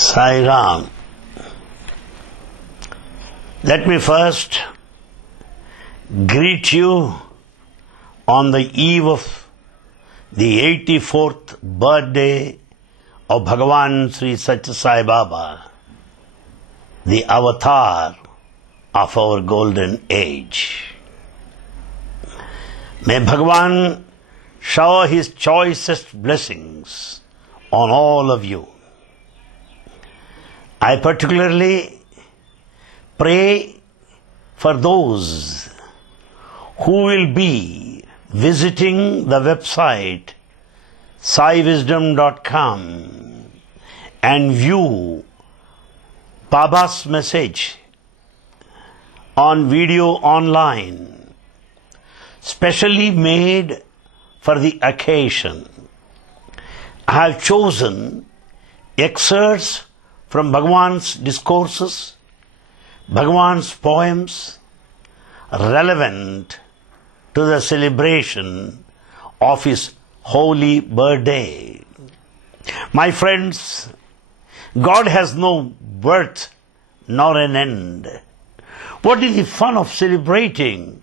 Sai Ram. Let me first greet you on the eve of the 84th birthday of Bhagavan Sri Sathya Sai Baba, the avatar of our golden age. May Bhagavan shower his choicest blessings on all of you. I particularly pray for those who will be visiting the website saiwisdom.com and view Baba's message on video online, specially made for the occasion. I have chosen excerpts from Bhagavan's discourses, Bhagavan's poems, relevant to the celebration of his holy birthday. My friends, God has no birth nor an end. What is the fun of celebrating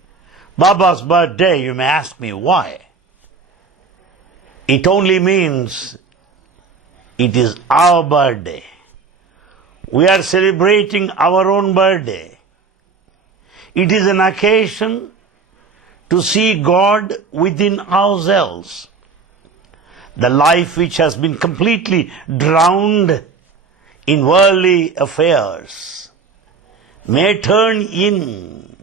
Baba's birthday, you may ask me? Why? It only means it is our birthday. We are celebrating our own birthday. It is an occasion to see God within ourselves. The life which has been completely drowned in worldly affairs may turn in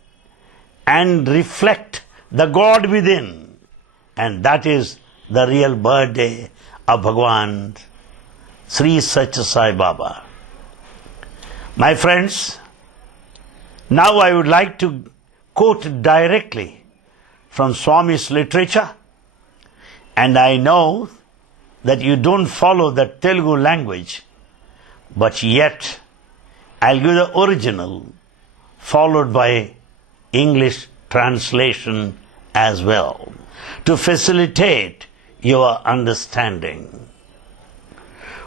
and reflect the God within. And that is the real birthday of Bhagavan Sri Sathya Sai Baba. My friends, now I would like to quote directly from Swami's literature, and I know that you don't follow the Telugu language, but yet I'll give the original followed by English translation as well to facilitate your understanding.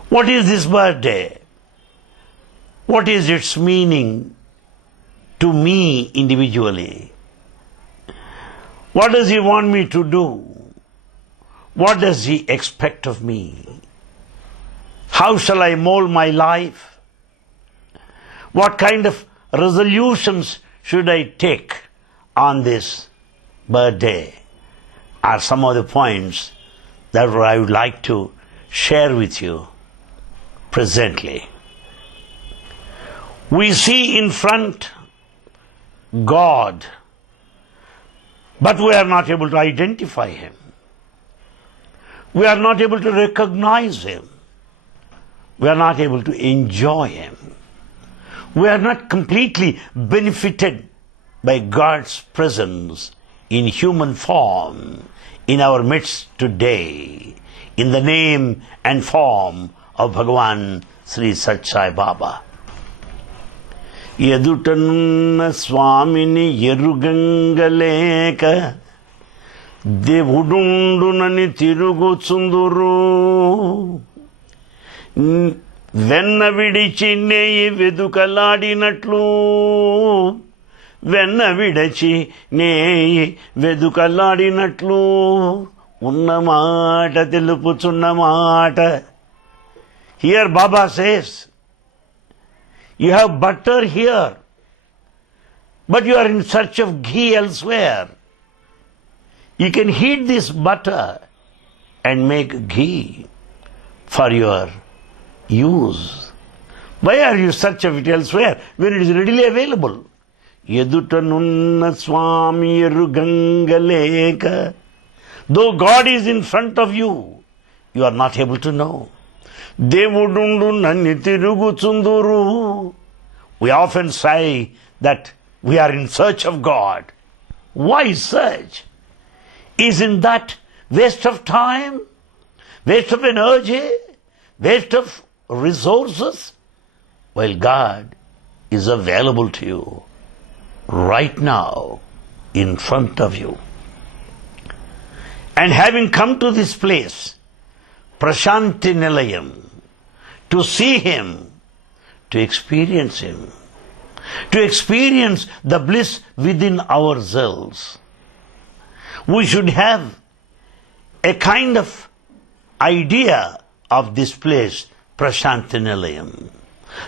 What is this birthday? What is its meaning to me individually? What does he want me to do? What does he expect of me? How shall I mold my life? What kind of resolutions should I take on this birthday? Are some of the points that I would like to share with you presently. We see in front God, but we are not able to identify Him. We are not able to recognize Him. We are not able to enjoy Him. We are not completely benefited by God's presence in human form in our midst today, in the name and form of Bhagavan Sri Sathya Sai Baba. ఎదుటనున్న స్వామిని ఎరుగంగలేక దేవుడుండునని తిరుగుచుందురు వెన్న విడిచి నేయి వెదుకలాడినట్లు వెన్న విడచి నేయి వెదుకలాడినట్లు ఉన్నమాట తెలుపుచున్నమాట. Here Baba says, you have butter here, but you are in search of ghee elsewhere. You can heat this butter and make ghee for your use. Why are you in search of it elsewhere when it is readily available? Yedutanunna Swami Rugangaleka. Though God is in front of you, you are not able to know. Devudundu nanni tiruguchunduru. We often say that we are in search of God. Why search? Isn't that waste of time? waste of energy, waste of resources, while God is available to you right now in front of you. And having come to this place, Prashanti Nilayam, to see Him, to experience Him, to experience the bliss within ourselves, we should have a kind of idea of this place, Prashanti Nilayam,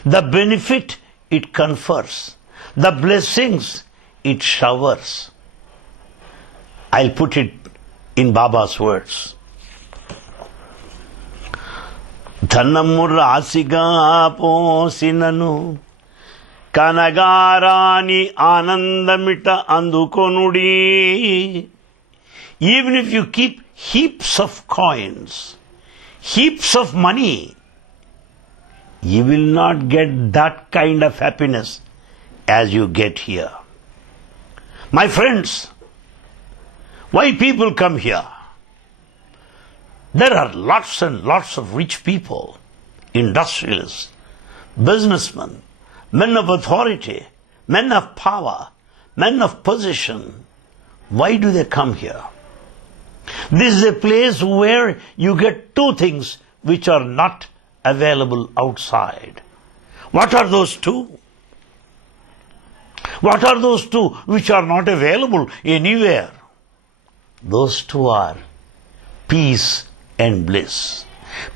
the benefit it confers, the blessings it showers. I'll put it in Baba's words. ధనము రాశిగా పోసినను కనగారాని ఆనందమిట అందుకొనుడి. Even if you keep heaps of coins, heaps of money, you will not get that kind of happiness as you get here. My friends, why people come here? There are lots and lots of rich people, industrialists, businessmen, men of authority, men of power, men of position. Why do they come here? This is a place where you get two things which are not available outside. What are those two? What are those two which are not available anywhere? Those two are peace and bliss.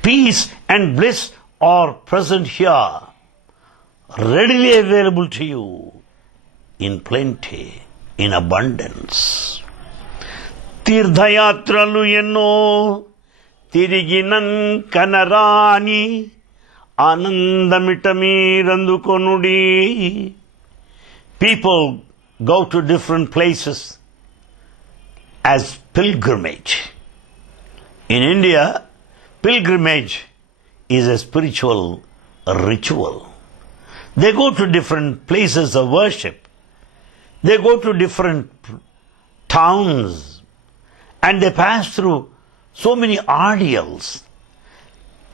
Peace and bliss are present here, readily available to you, in plenty, in abundance. తీర్థయాత్రలు ఎన్నో తిరిగినన్ కనరాని ఆనందమిట మీరందుకొనుడి. People go to different places as pilgrimage. In India, pilgrimage is a spiritual ritual. They go to different places of worship. They go to different towns and they pass through so many ordeals.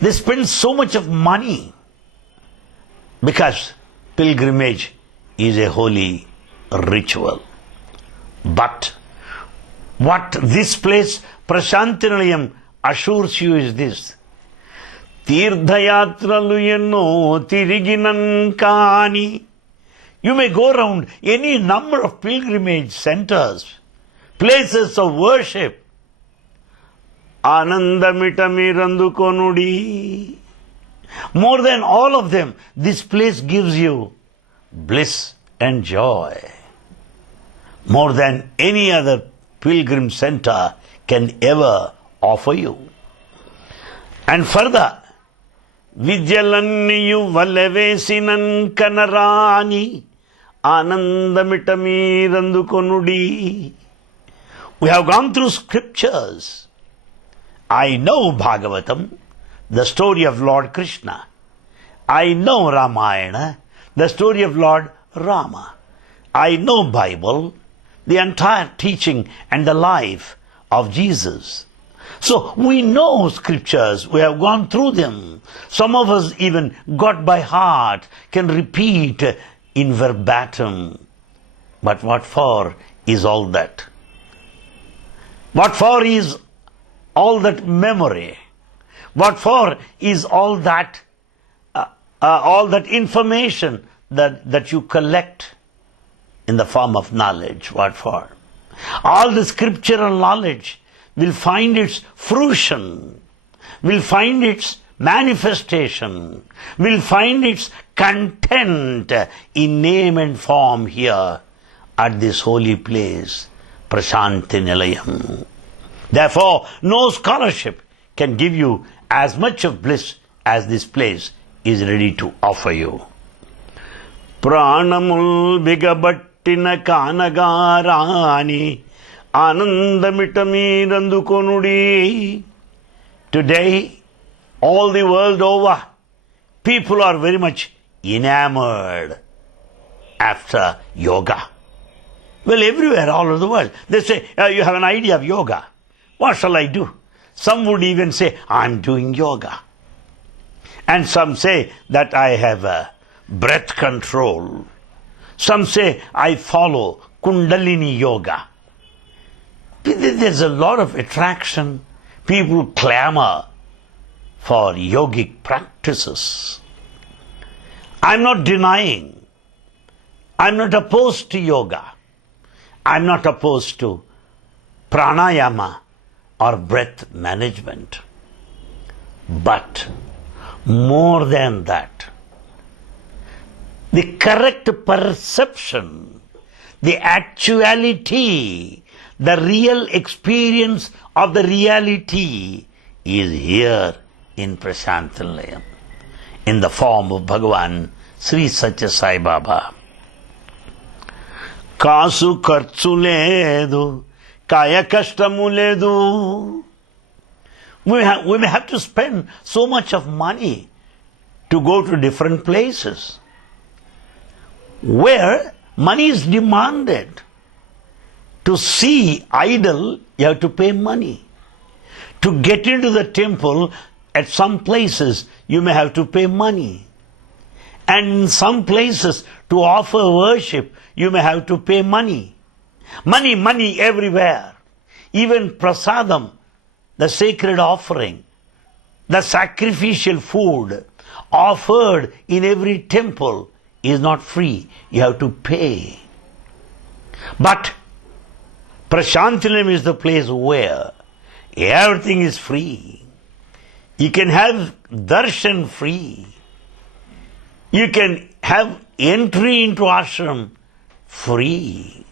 They spend so much of money because pilgrimage is a holy ritual. But what this place, Prashanti Nilayam, assures you is this. తీర్థయాత్రలు ఎన్నో తిరిగినన్ కాని. You may go around any number of pilgrimage centers, places of worship. ఆనందమిట మీరందుకొనుడి. More than all of them, this place gives you bliss and joy. More than any other pilgrim center can ever offer you. And further, విద్యలన్నీయు వల్లవేసినన్ కనరాని ఆనందమిట మీరందుకొనుడి. We have gone through scriptures. I know Bhagavatam, the story of Lord Krishna. I know Ramayana, the story of Lord Rama. I know Bible, the entire teaching and the life of Jesus. So we know scriptures, we have gone through them. Some of us even got by heart, can repeat in verbatim. But what for is all that? What for is all that memory? What for is all that information that you collect in the form of knowledge? What for? All the scriptural knowledge will find its fruition, will find its manifestation, will find its content in name and form here at this holy place, Prashanti Nilayam. Therefore, no scholarship can give you as much of bliss as this place is ready to offer you. Pranamul bigabattina kanagarani ఆనందమిట మీరందుకొనుడి. Today, all the world over, people are very much enamored after yoga. Well, everywhere, all over the world, they say, you have an idea of yoga. What shall I do? Some would even say, I'm doing yoga. And some say that I have a breath control. Some say I follow Kundalini yoga. There's a lot of attraction. People clamor for yogic practices. I'm not denying. I'm not opposed to yoga. I'm not opposed to pranayama or breath management. But more than that, the correct perception, the actuality, the real experience of the reality is here in Prashanti Nilayam, in the form of Bhagavan, Sri Sathya Sai Baba. Kasu kharchu ledu, kaya kashtamu ledu. We may have to spend so much of money to go to different places where money is demanded. To see idol, you have to pay money. To get into the temple, at some places, you may have to pay money. And in some places, to offer worship, you may have to pay money. Money everywhere. Even prasadam, the sacred offering, the sacrificial food offered in every temple is not free. You have to pay. But Prashanti Nilayam is the place where everything is free. You can have darshan free. You can have entry into ashram free.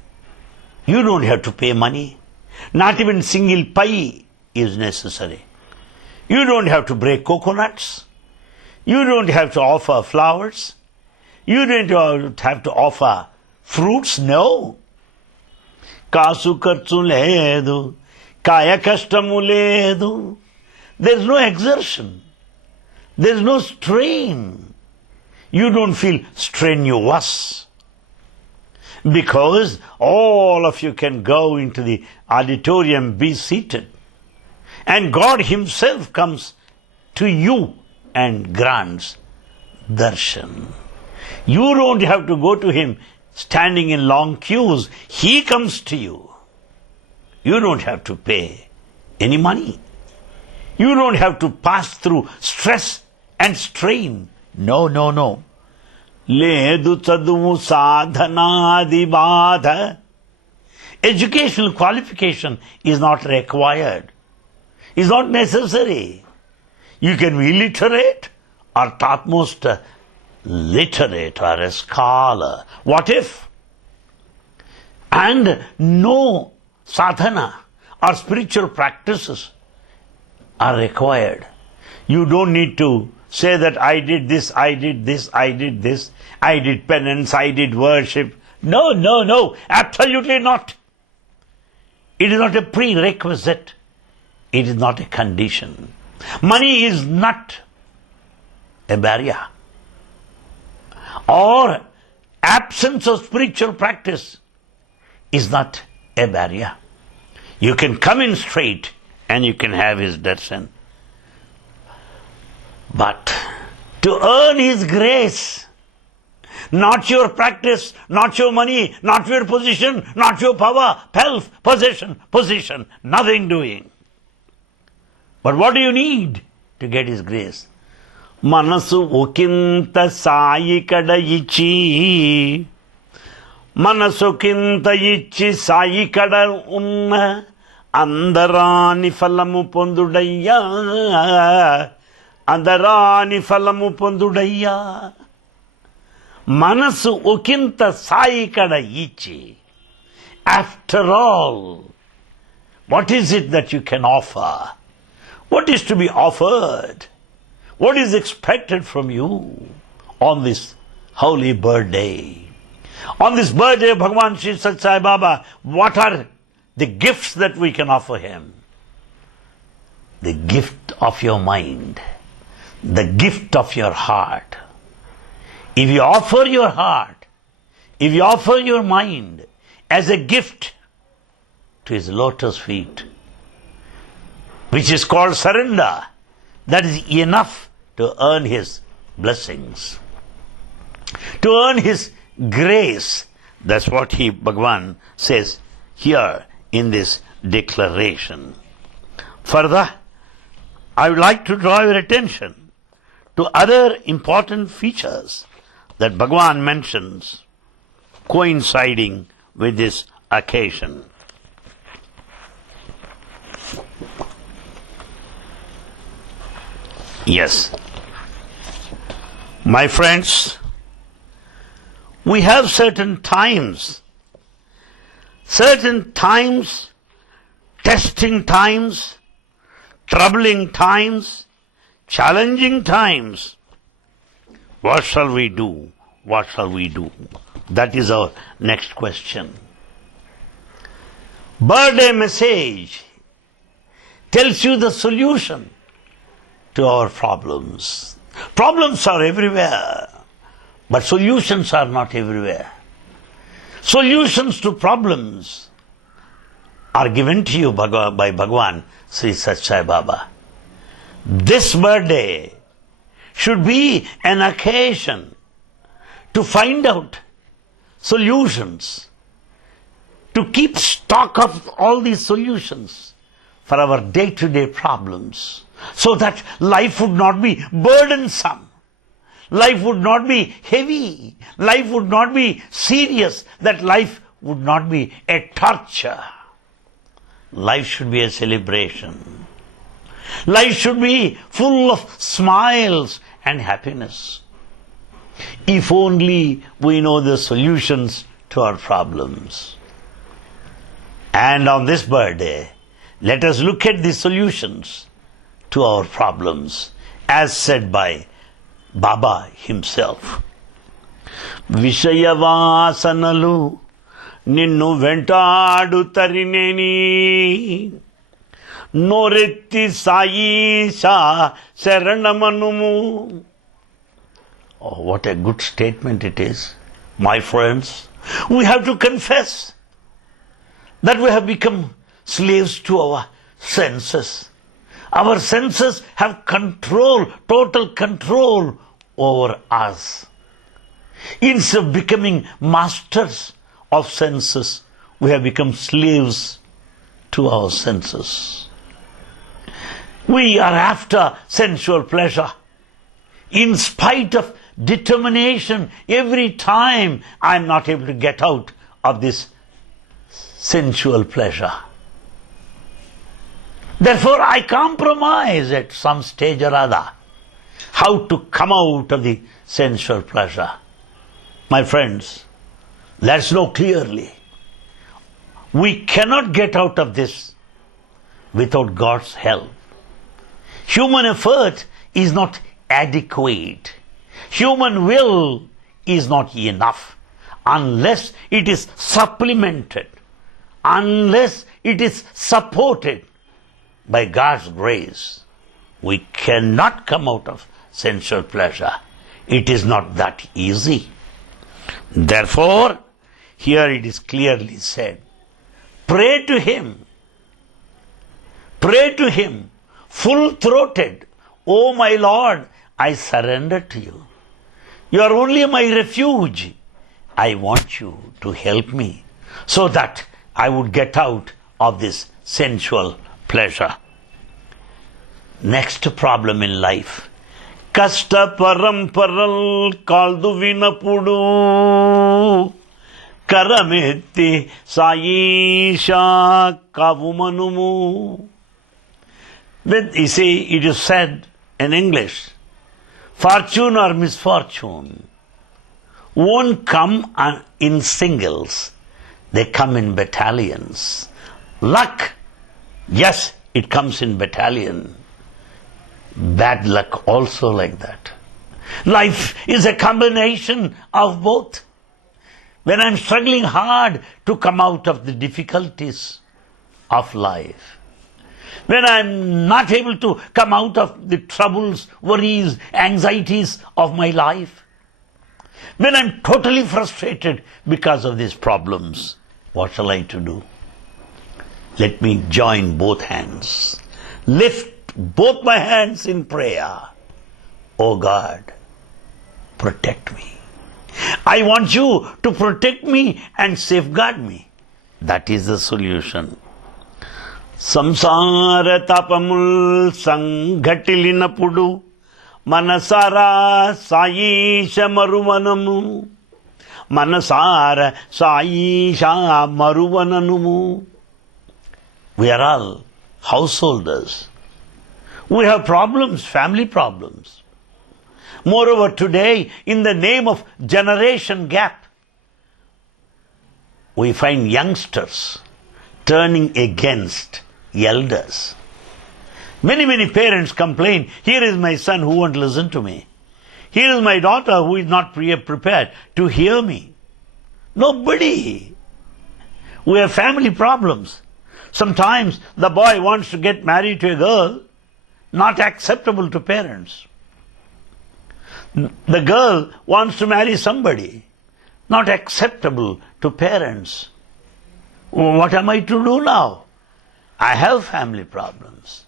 You don't have to pay money. Not even single pie is necessary. You don't have to break coconuts. You don't have to offer flowers. You don't have to offer fruits. No. Kasu kharchu ledu, kaya kashtamu ledu. There's no exertion. There's no strain. You don't feel strenuous. Because all of you can go into the auditorium, be seated. And God Himself comes to you and grants darshan. You don't have to go to Him standing in long queues. He comes to you. You don't have to pay any money. You don't have to pass through stress and strain. No. Ledu chaduvu sadhanadi badha. Educational qualification is not required. Is not necessary. You can be literate or topmost literate or a scholar. What if? And no sadhana or spiritual practices are required. You don't need to say that I did this, I did this, I did this, I did penance, I did worship. No, absolutely not. It is not a prerequisite. It is not a condition. Money is not a barrier. Or absence of spiritual practice is not a barrier. You can come in straight and you can have His darshan. But to earn His grace, not your practice, not your money, not your position, not your power, pelf, position, nothing doing. But what do you need to get His grace? Manasu ukinta sayi kada ichi. Manasu kinta ichi sayi kada unna. Andarani falamu pondudayya. Andarani falamu pondudayya. Manasu ukinta sayi kada ichi. After all, what is it that you can offer? What is to be offered? What is expected from you on this holy birthday? On this birthday of Bhagavan Sri Sathya Sai Baba, what are the gifts that we can offer Him? The gift of your mind, the gift of your heart. If you offer your heart, if you offer your mind as a gift to His lotus feet, which is called surrender, that is enough to earn His blessings, to earn His grace. That's what Bhagavan says here in this declaration. Further, I would like to draw your attention to other important features that Bhagavan mentions coinciding with this occasion. Yes, my friends, we have certain times, testing times, troubling times, challenging times. What shall we do? What shall we do? That is our next question. Birthday message tells you the solution to our problems. Problems are everywhere, but solutions are not everywhere. Solutions to problems are given to you by Bhagavan Sri Sathya Sai Baba. This birthday should be an occasion to find out solutions, to keep stock of all these solutions for our day-to-day problems, so that life would not be burdensome, life would not be heavy, life would not be serious, that life would not be a torture. Life should be a celebration. Life should be full of smiles and happiness. If only we know the solutions to our problems. And on this birthday, let us look at the solutions to our problems, as said by Baba himself. Vishayavasanalu ninnu ventadu tarineni noretti saisha saranamanumumu. Oh, what a good statement it is, my friends. We have to confess that we have become slaves to our senses. Our senses have control, total control over us. Instead of becoming masters of senses, we have become slaves to our senses. We are after sensual pleasure. In spite of determination, every time I am not able to get out of this sensual pleasure. Therefore, I compromise at some stage or other how to come out of the sensual pleasure. My friends, let's know clearly, we cannot get out of this without God's help. Human effort is not adequate. Human will is not enough unless it is supplemented, unless it is supported by God's grace. We cannot come out of sensual pleasure. It is not that easy. Therefore, here it is clearly said, pray to Him, full-throated. Oh my Lord, I surrender to you. You are only my refuge. I want you to help me so that I would get out of this sensual pleasure. Next problem in life. Kasta paramparal kaldu vinapudu karametti saisha kavumanumu. You see, it is said in English, fortune or misfortune won't come in singles. They come in battalions. Luck, yes, it comes in battalion. Bad luck also like that. Life is a combination of both. When I'm struggling hard to come out of the difficulties of life, when I'm not able to come out of the troubles, worries, anxieties of my life, when I'm totally frustrated because of these problems, what shall I to do? Let me join both hands. lift both my hands in prayer. Oh God, protect me. I want you to protect me and safeguard me. That is the solution. Samsara tapamul sanghatilinappudu manasara saisha maruvanamu. Manasara saisha maruvanamu. We are all householders. We have problems, family problems. Moreover, today, in the name of generation gap, we find youngsters turning against elders. Many parents complain, here is my son who won't listen to me. Here is my daughter who is not prepared to hear me. Nobody. We have family problems. Sometimes the boy wants to get married to a girl, not acceptable to parents. The girl wants to marry somebody, not acceptable to parents. What am I to do now? I have family problems.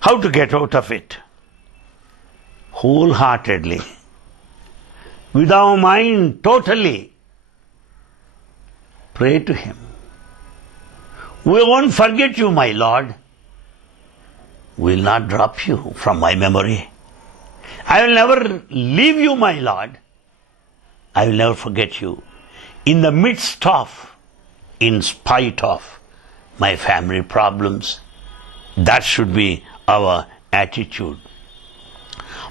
How to get out of it? Wholeheartedly, with our mind totally, pray to Him. We won't forget you, my Lord. We will not drop you from my memory. I will never leave you, my Lord. I will never forget you. In the midst of, in spite of my family problems, that should be our attitude.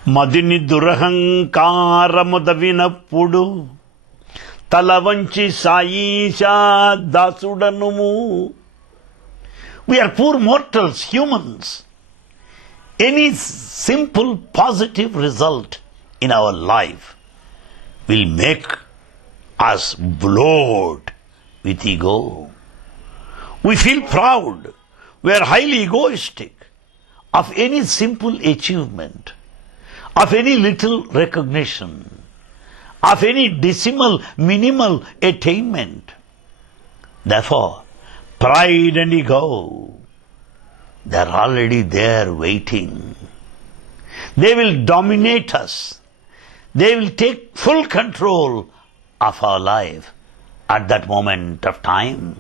Madini durahankara mudavinappudu talavanchi saisha dasudanumu. We are poor mortals, humans. Any simple positive result in our life will make us bloat with ego. We feel proud. We are highly egoistic of any simple achievement, of any little recognition, of any decimal, minimal attainment. Therefore, pride and ego, they are already there waiting. They will dominate us. They will take full control of our life at that moment of time.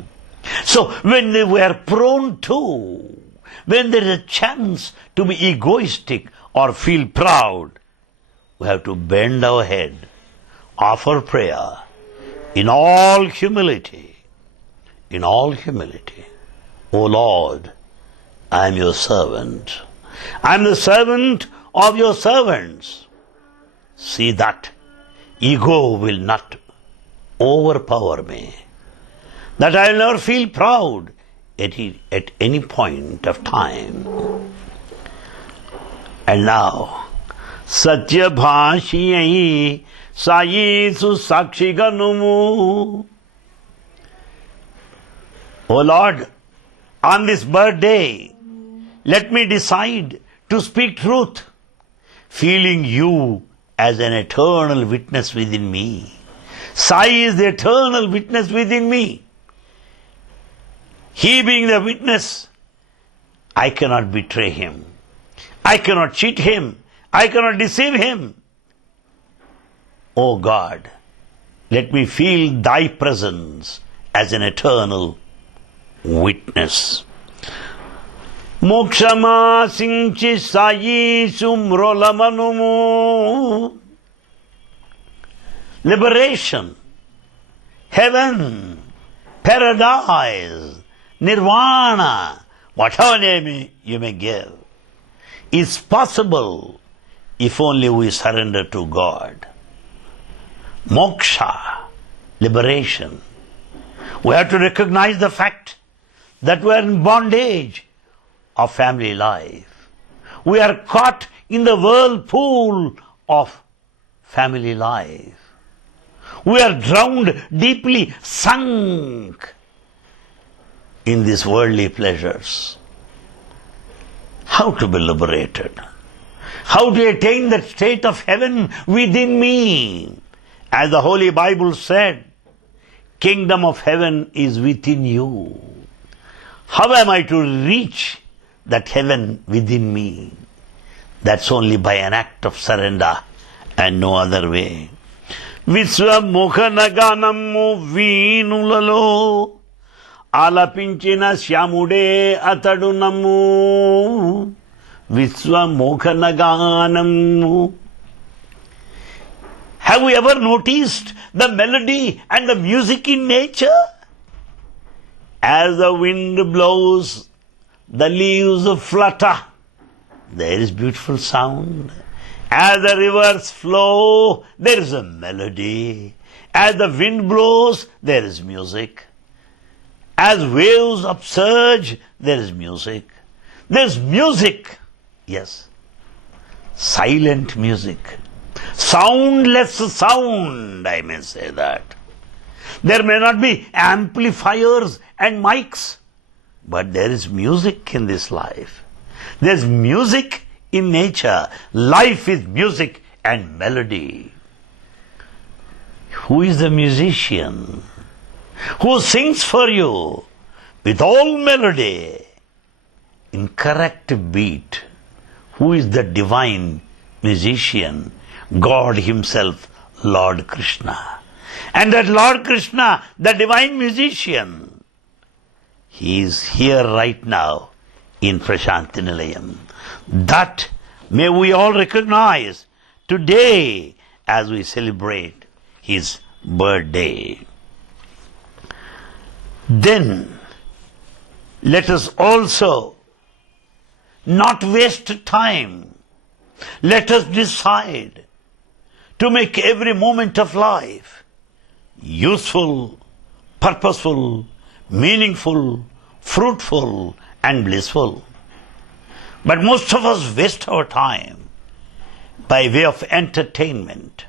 So when we are prone to, when there is a chance to be egoistic or feel proud, we have to bend our head, offer prayer in all humility. In all humility. O Lord, I am your servant. I am the servant of your servants. See that ego will not overpower me, that I will never feel proud at any point of time. And now, Sathya Sai Sakshiganumu. O Lord, on this birthday, let me decide to speak truth, feeling you as an eternal witness within me. Sai is the eternal witness within me. He being the witness, I cannot betray him. I cannot cheat him. I cannot deceive him. O God, let me feel thy presence as an eternal witness. Mokshama sinchi sayi sumrolamanumu. Liberation, heaven, paradise, nirvana, whatever name you may give, is possible if only we surrender to God. Moksha, liberation. We have to recognize the fact that we are in bondage of family life. We are caught in the whirlpool of family life. We are drowned, deeply sunk in these worldly pleasures. How to be liberated? How to attain that state of heaven within me? As the Holy Bible said, kingdom of heaven is within you. How am I to reach that heaven within me. That's only by an act of surrender and no other way. Visvamohanaganamu Veenulalo Alapinchina Syamude Atadu Namu Visvamohanaganamu. Have we ever noticed the melody and the music in nature? As the wind blows, the leaves flutter. There is beautiful sound. As the rivers flow, there is a melody. As the wind blows, there is music. As waves upsurge, there is music. There is music, yes. Silent music. Soundless sound, I may say that. There may not be amplifiers and mics, but there is music in this life. There is music in nature. Life is music and melody. Who is the musician? Who sings for you with all melody in correct beat? Who is the divine musician? God Himself, Lord Krishna. And that Lord Krishna, the divine musician, He is here right now in Prashanti Nilayam. That may we all recognize today as we celebrate His birthday. Then let us also not waste time. Let us decide to make every moment of life useful, purposeful, meaningful, fruitful and blissful. But most of us waste our time by way of entertainment,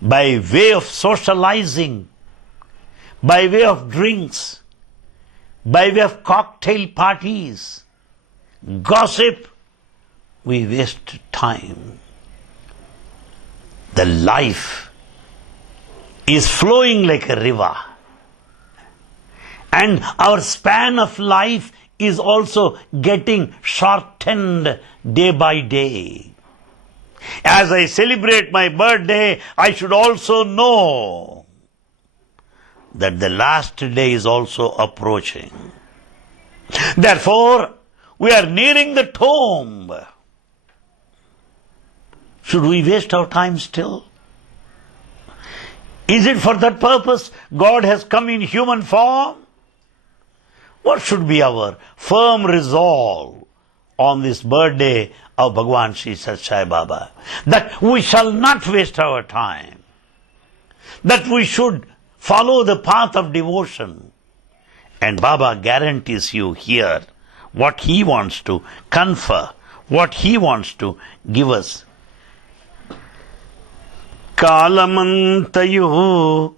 by way of socializing, by way of drinks, by way of cocktail parties, gossip. We waste time. The life is flowing like a river. And our span of life is also getting shortened day by day. As I celebrate my birthday, I should also know that the last day is also approaching. Therefore, we are nearing the tomb. Should we waste our time still? Is it for that purpose God has come in human form? What should be our firm resolve on this birthday of Bhagavan Sri Sathya Sai Baba? That we shall not waste our time. That we should follow the path of devotion. And Baba guarantees you here what He wants to confer, what He wants to give us. Kalamantayu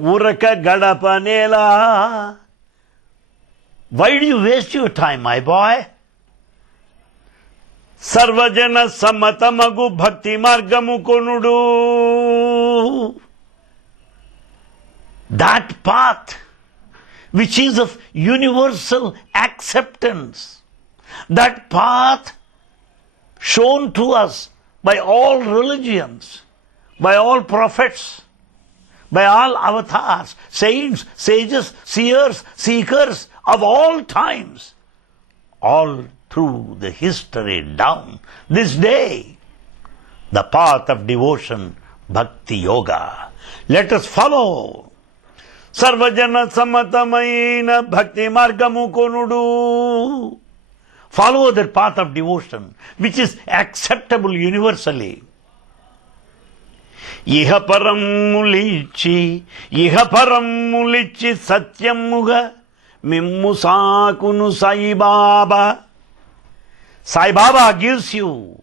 uraka gadapanela. Why do you waste your time, my boy? Sarvajana samatamagu bhakti margamu konudu. That path which is of universal acceptance, that path shown to us by all religions, by all prophets, by all avatars, saints, sages, seers, seekers of all times, all through the history down this day, the path of devotion, bhakti yoga. Let us follow. Sarvajana samatamaina bhakti margamu konudu. Follow that path of devotion, which is acceptable universally. Iha param mulichi satyamuga mimmu sakunu Sai Baba. Sai Baba gives you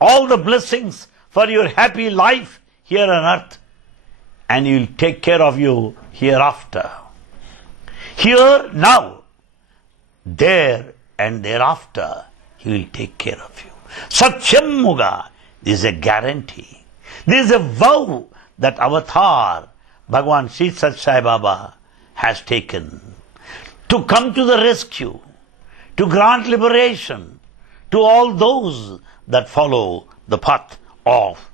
all the blessings for your happy life here on earth, and He will take care of you hereafter. Here, now, there and thereafter, He will take care of you. Satyam Muga, this is a guarantee. This is a vow that Avatar, Bhagavan Sri Sathya Sai Baba, has taken. to come to the rescue, to grant liberation to all those that follow the path of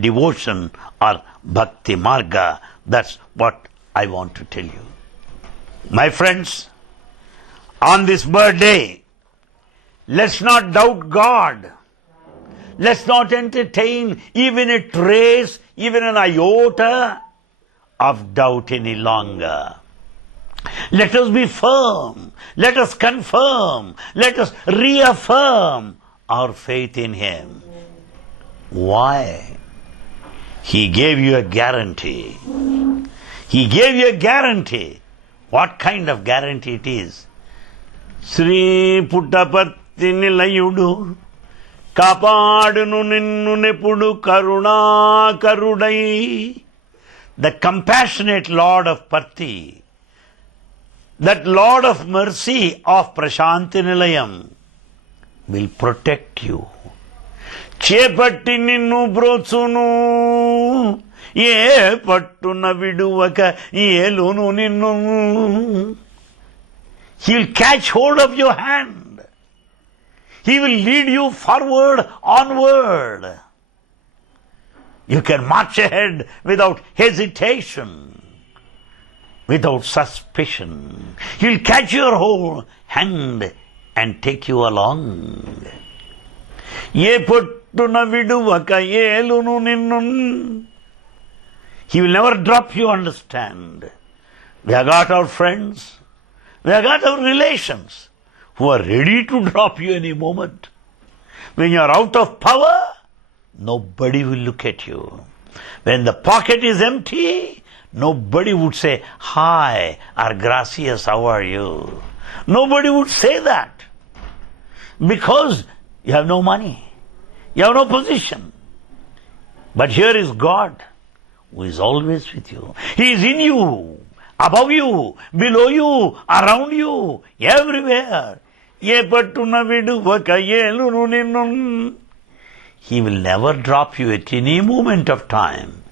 devotion or bhakti marga. That's what I want to tell you. My friends, on this birthday, let's not doubt God. Let's not entertain even a trace, even an iota of doubt any longer. Let us be firm. Let us confirm. Let us reaffirm our faith in Him. Why? He gave you a guarantee. He gave you a guarantee. What kind of guarantee it is? Sri Puttapatti Nilayudu Kapadunu Ninnu Nepudu Karuna Karudai. The compassionate Lord of Patti, that Lord of mercy of Prashanti Nilayam will protect you. Chepatti ninnu brotsunu, ye pattuna viduvaka yelunu ninnu. He will catch hold of your hand. He will lead you forward, onward. You can march ahead without hesitation, without suspicion. He will catch your whole hand and take you along. Ye pattuna viduvaka yelunu ninnu. He will never drop you, understand. We have got our friends, we have got our relations who are ready to drop you any moment. When you are out of power, nobody will look at you. When the pocket is empty, nobody would say, hi, or gracias, how are you? Nobody would say that. Because you have no money. You have no position. But here is God, who is always with you. He is in you, above you, below you, around you, everywhere. He will never drop you at any moment of time,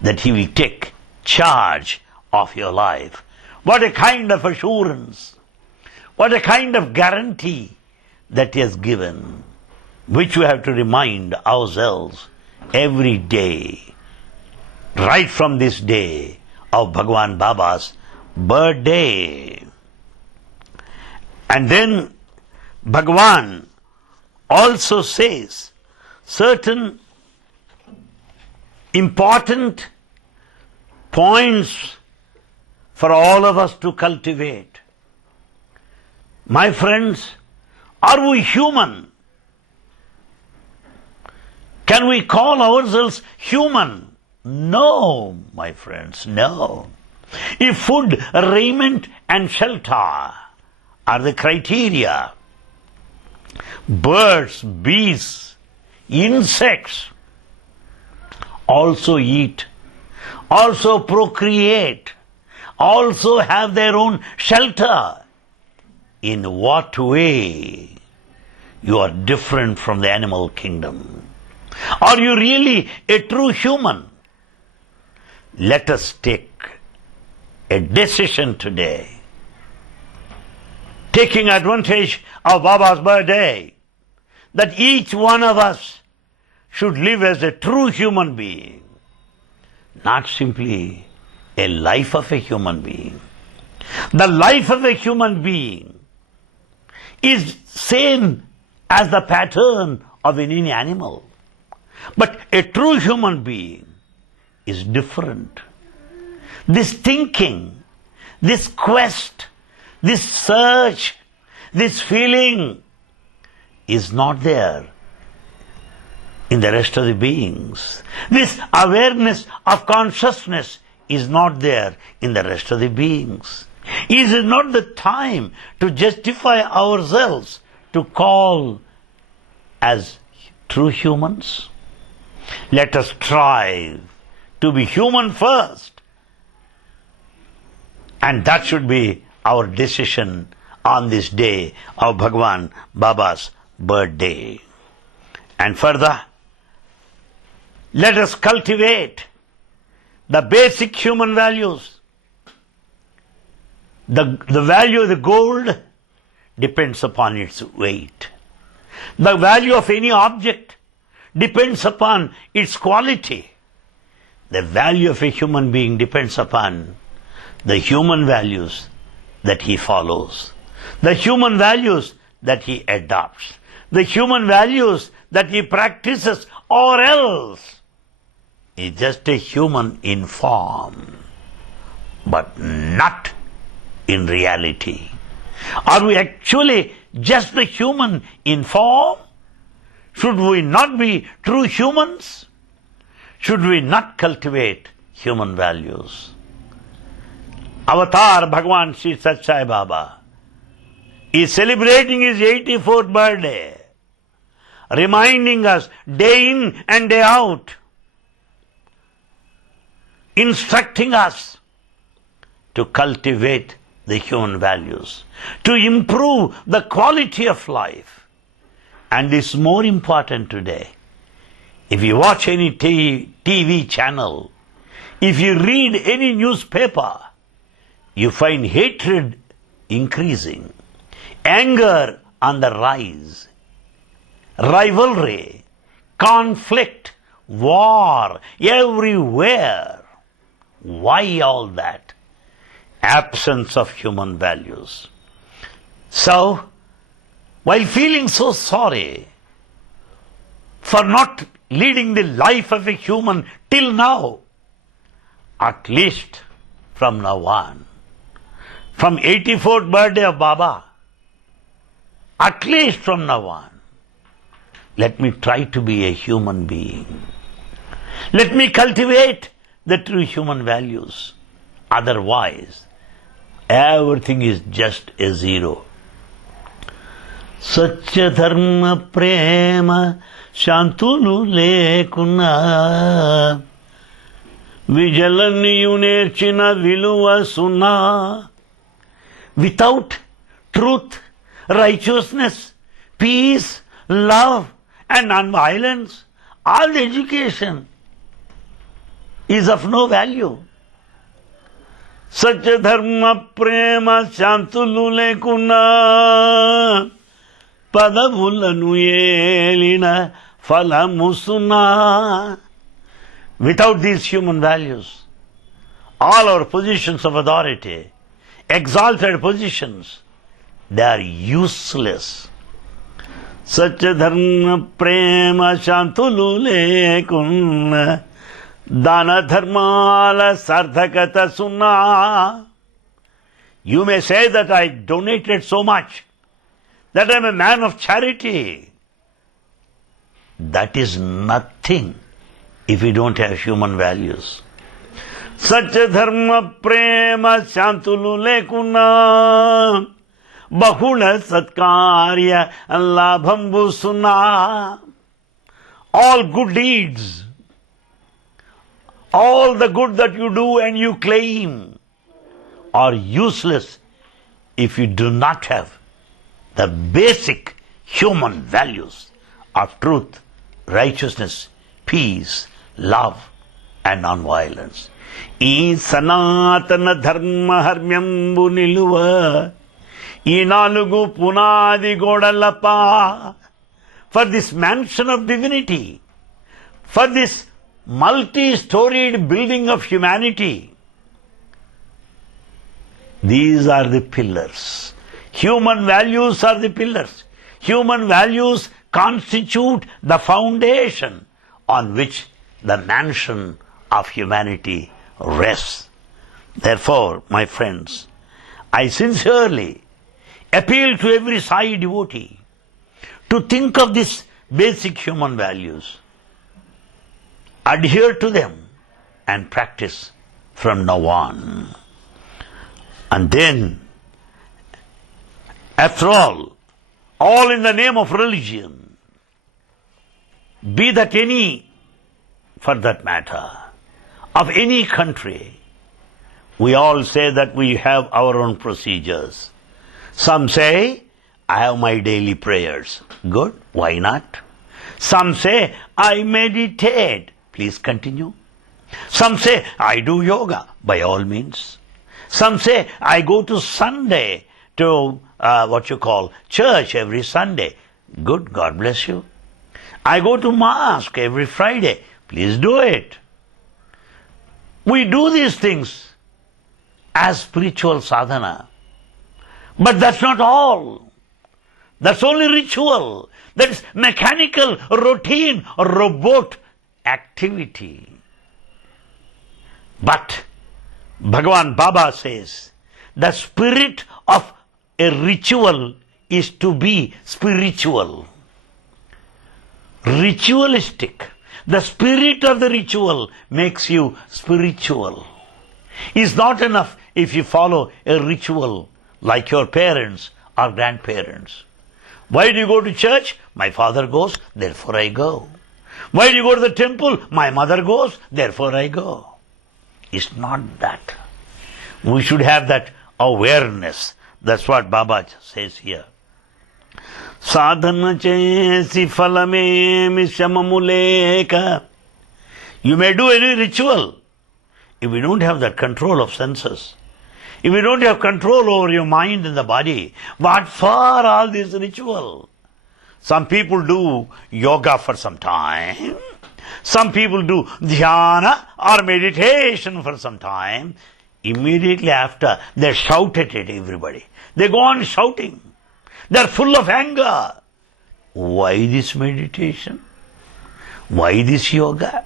that He will take charge of your life. What a kind of assurance, what a kind of guarantee that He has given, which we have to remind ourselves every day, right from this day of Bhagavan Baba's birthday. And then Bhagavan also says certain important points for all of us to cultivate. My friends, are we human? Can we call ourselves human? No, my friends, no. If food, raiment and shelter are the criteria, birds, beasts, insects also eat, also procreate, also have their own shelter. In what way you are different from the animal kingdom? Are you really a true human? Let us take a decision today, taking advantage of Baba's birthday, that each one of us should live as a true human being, not simply a life of a human being. The life of a human being is same as the pattern of any animal. But a true human being is different. This thinking, this quest, this search, this feeling is not there in the rest of the beings. This awareness of consciousness is not there in the rest of the beings. Is it not the time to justify ourselves to call as true humans? Let us strive to be human first. And that should be our decision on this day of Bhagavan Baba's birthday. And further, let us cultivate the basic human values. The value of the gold depends upon its weight. The value of any object depends upon its quality. The value of a human being depends upon the human values that he follows, the human values that he adopts, the human values that he practices, or else is just a human in form, but not in reality. Are we actually just the human in form? Should we not be true humans? Should we not cultivate human values? Avatar Bhagavan Sri Sathya Sai Baba is celebrating his 84th birthday, reminding us day in and day out, instructing us to cultivate the human values, to improve the quality of life. And it's more important today. If you watch any TV channel, if you read any newspaper, you find hatred increasing, anger on the rise, rivalry, conflict, war, everywhere. Why all that? Absence of human values. So, while feeling so sorry for not leading the life of a human till now, at least from now on, from 84th birthday of Baba, at least from now on, let me try to be a human being. Let me cultivate the true human values. Otherwise, everything is just a zero. Satya dharma prema shantulu lekuna vijalanniyu nerchina viluva suna. Without truth, righteousness, peace, love and non-violence, all the education is of no value. Satya dharma prema shantulu lekuna padavulanu elina falamusuna. Without these human values, all our positions of authority, exalted positions, they are useless. Satya dharma prema shantulu lekuna dana dharmala sardhakata sunna. You may say that I donated so much, that I am a man of charity. That is nothing if you don't have human values. Satya dharma prema shantulu lekuna bahula satkarya labhambu suna. All good deeds, all the good that you do and you claim are useless if you do not have the basic human values of truth, righteousness, peace, love and non-violence. Ee sanatana dharma harmyambu niluva ee nalugu punadi godalappa. For this mansion of divinity, for this multi-storied building of humanity, these are the pillars. Human values are the pillars. Human values constitute the foundation on which the mansion of humanity rests. Therefore, my friends, I sincerely appeal to every Sai devotee to think of these basic human values, adhere to them and practice from now on. And then, after all in the name of religion, be that any, for that matter, of any country, we all say that we have our own procedures. Some say, I have my daily prayers. Good, why not? Some say, I meditate. Please continue. Some say, I do yoga. By all means. Some say, I go to Sunday to church every Sunday. Good, God bless you. I go to mosque every Friday. Please do it. We do these things as spiritual sadhana. But that's not all. That's only ritual. That's mechanical, routine, robot activity. But Bhagavan Baba says, the spirit of a ritual is to be spiritual. Ritualistic. The spirit of the ritual makes you spiritual. It's not enough if you follow a ritual like your parents or grandparents. Why do you go to church? My father goes, therefore I go. Why do you go to the temple? My mother goes, therefore I go. It's not that. We should have that awareness. That's what Baba says here. Sadhana chesi phalame mishamamuleka. You may do any ritual. If we don't have that control of senses, if we don't have control over your mind and the body, what for all this ritual? Some people do yoga for some time. Some people do dhyana or meditation for some time. Immediately after, they shout at everybody. They go on shouting. They're full of anger. Why this meditation? Why this yoga?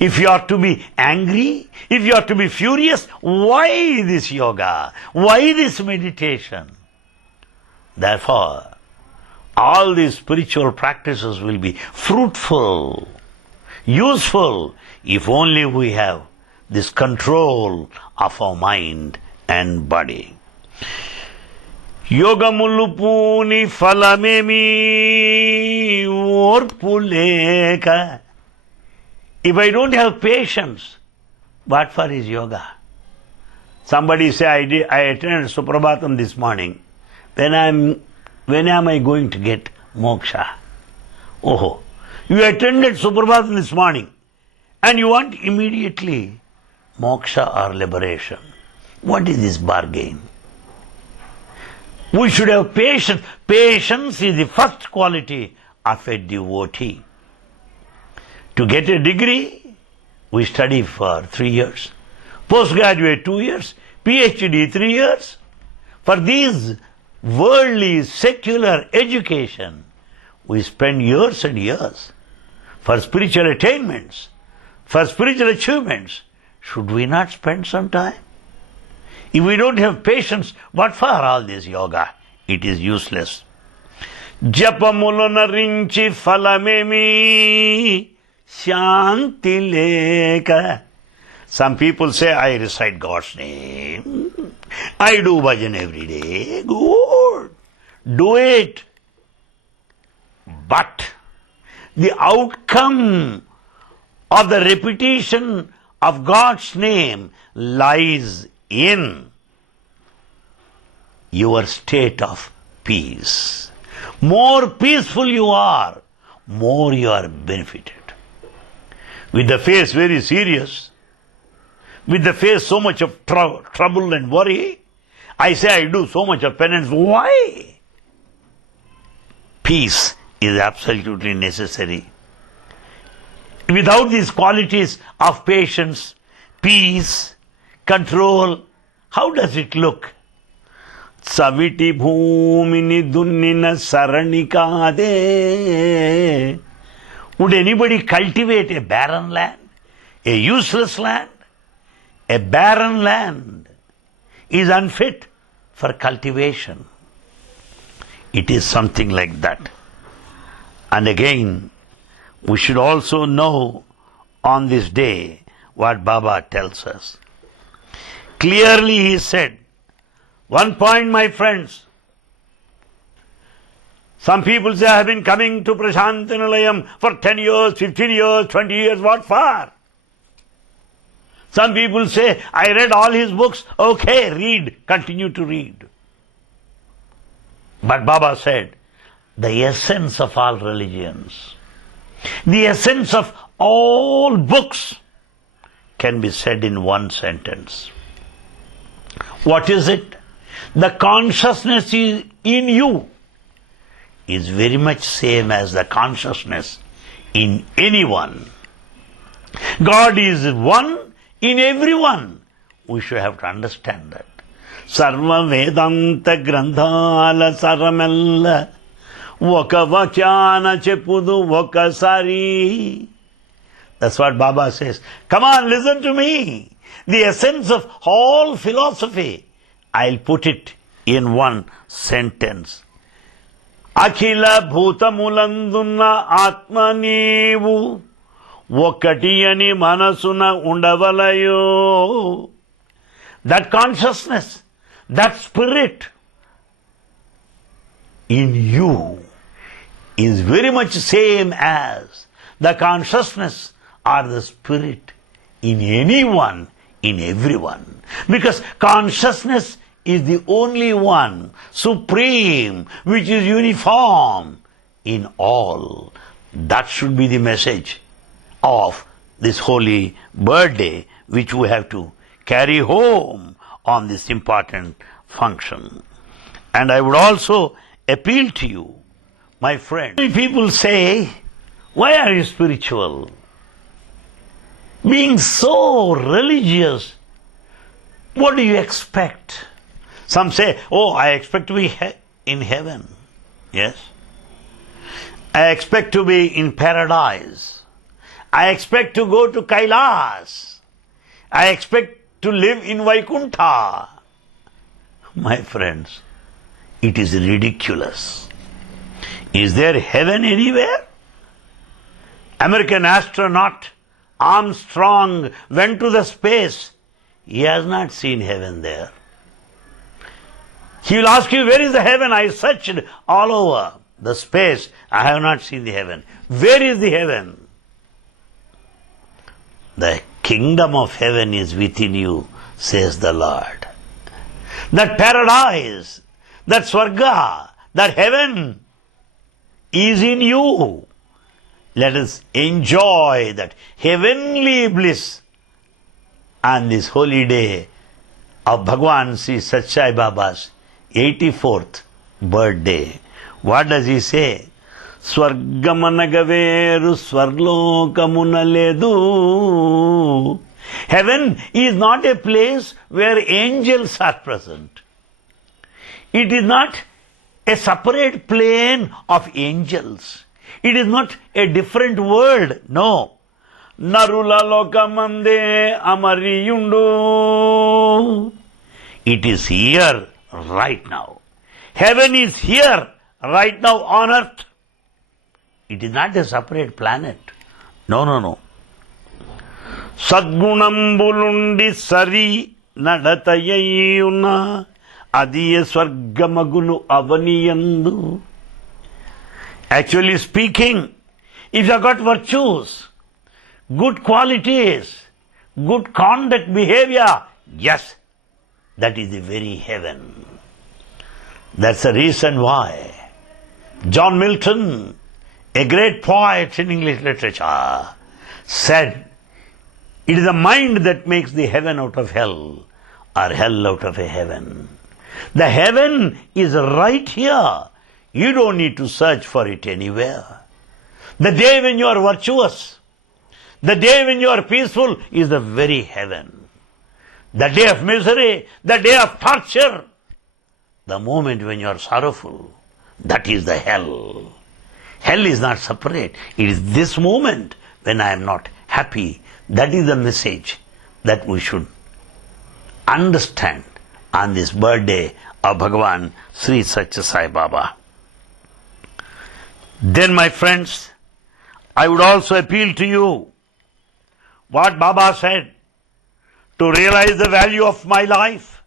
If you are to be angry, if you are to be furious, why this yoga? Why this meditation? Therefore, all these spiritual practices will be fruitful, useful, if only we have this control of our mind and body. Yoga mulupuni falamemi orpuleka. If I don't have patience, what for is yoga? Somebody say, I attended Suprabhatam this morning. When am I going to get moksha? Oh, you attended Suprabhatam this morning and you want immediately moksha or liberation. What is this bargain? We should have patience. Patience is the first quality of a devotee. To get a degree, we study for 3 years. Postgraduate 2 years. PhD 3 years. For these worldly, secular education, we spend years and years. For spiritual attainments, for spiritual achievements, should we not spend some time? If we don't have patience, what for all this yoga? It is useless. Japamulana rinchi falamemi shanti leka. Some people say, I recite God's name. I do bhajan every day. Good. Do it. But the outcome of the repetition of God's name lies in your state of peace. More peaceful you are, more you are benefited. With the face very serious, with the face so much of trouble and worry, I say I do so much of penance. Why? Peace is absolutely necessary. Without these qualities of patience, peace, control, how does it look? Saviti bhumini dunnina saranikade. Would anybody cultivate a barren land? A useless land? A barren land is unfit for cultivation. It is something like that. And again, we should also know on this day what Baba tells us. Clearly he said, one point, my friends, some people say, I have been coming to Prashanti Nilayam for 10 years, 15 years, 20 years, what for? Some people say, I read all his books. Okay, read, continue to read. But Baba said, the essence of all religions, the essence of all books can be said in one sentence. What is it? The consciousness is in you is very much same as the consciousness in anyone. God is one in everyone. We should have to understand that. Sarva Vedanta Grandhala Saramella Voka Vakyana Chepudu Voka Sari. That's what Baba says. Come on, listen to me. The essence of all philosophy, I'll put it in one sentence. Akhila Bhutamulandunna Atma Neevu Okatiyani Manasuna Undavalayo. That consciousness, that spirit in you is very much same as the consciousness or the spirit in anyone, in everyone. Because consciousness is the only one, supreme, which is uniform in all. That should be the message of this holy birthday, which we have to carry home on this important function. And I would also appeal to you, my friend. People say, why are you spiritual? Being so religious, what do you expect? Some say, oh, I expect to be in heaven. Yes. I expect to be in paradise. I expect to go to Kailas. I expect to live in Vaikuntha. My friends, it is ridiculous. Is there heaven anywhere? American astronaut Armstrong went to the space. He has not seen heaven there. He will ask you, where is the heaven? I searched all over the space. I have not seen the heaven. Where is the heaven? The kingdom of heaven is within you, says the Lord. That paradise, that Swarga, that heaven is in you. Let us enjoy that heavenly bliss on this holy day of Bhagavan Sri Sathya Sai Baba's 84th birthday. What does he say? Swargamanagaveru swarlokamunaledu. Heaven is not a place where angels are present. It is not a separate plane of angels. It is not a different world. No. Narula lokamande amariyundu. It is here right now. Heaven is here right now on earth. It is not a separate planet. No, no, no. Sadgunambulundi sari nadatayayuna adiye swargamagunu avaniyandu. Actually speaking, if you have got virtues, good qualities, good conduct, behavior, yes, that is the very heaven. That's the reason why John Milton, a great poet in English literature, said, it is the mind that makes the heaven out of hell, or hell out of a heaven. The heaven is right here. You don't need to search for it anywhere. The day when you are virtuous, the day when you are peaceful is the very heaven. The day of misery, the day of torture, the moment when you are sorrowful, that is the hell. Hell is not separate. It is this moment when I am not happy. That is the message that we should understand on this birthday of Bhagavan Sri Sathya Sai Baba. Then, my friends, I would also appeal to you what Baba said, to realize the value of my life,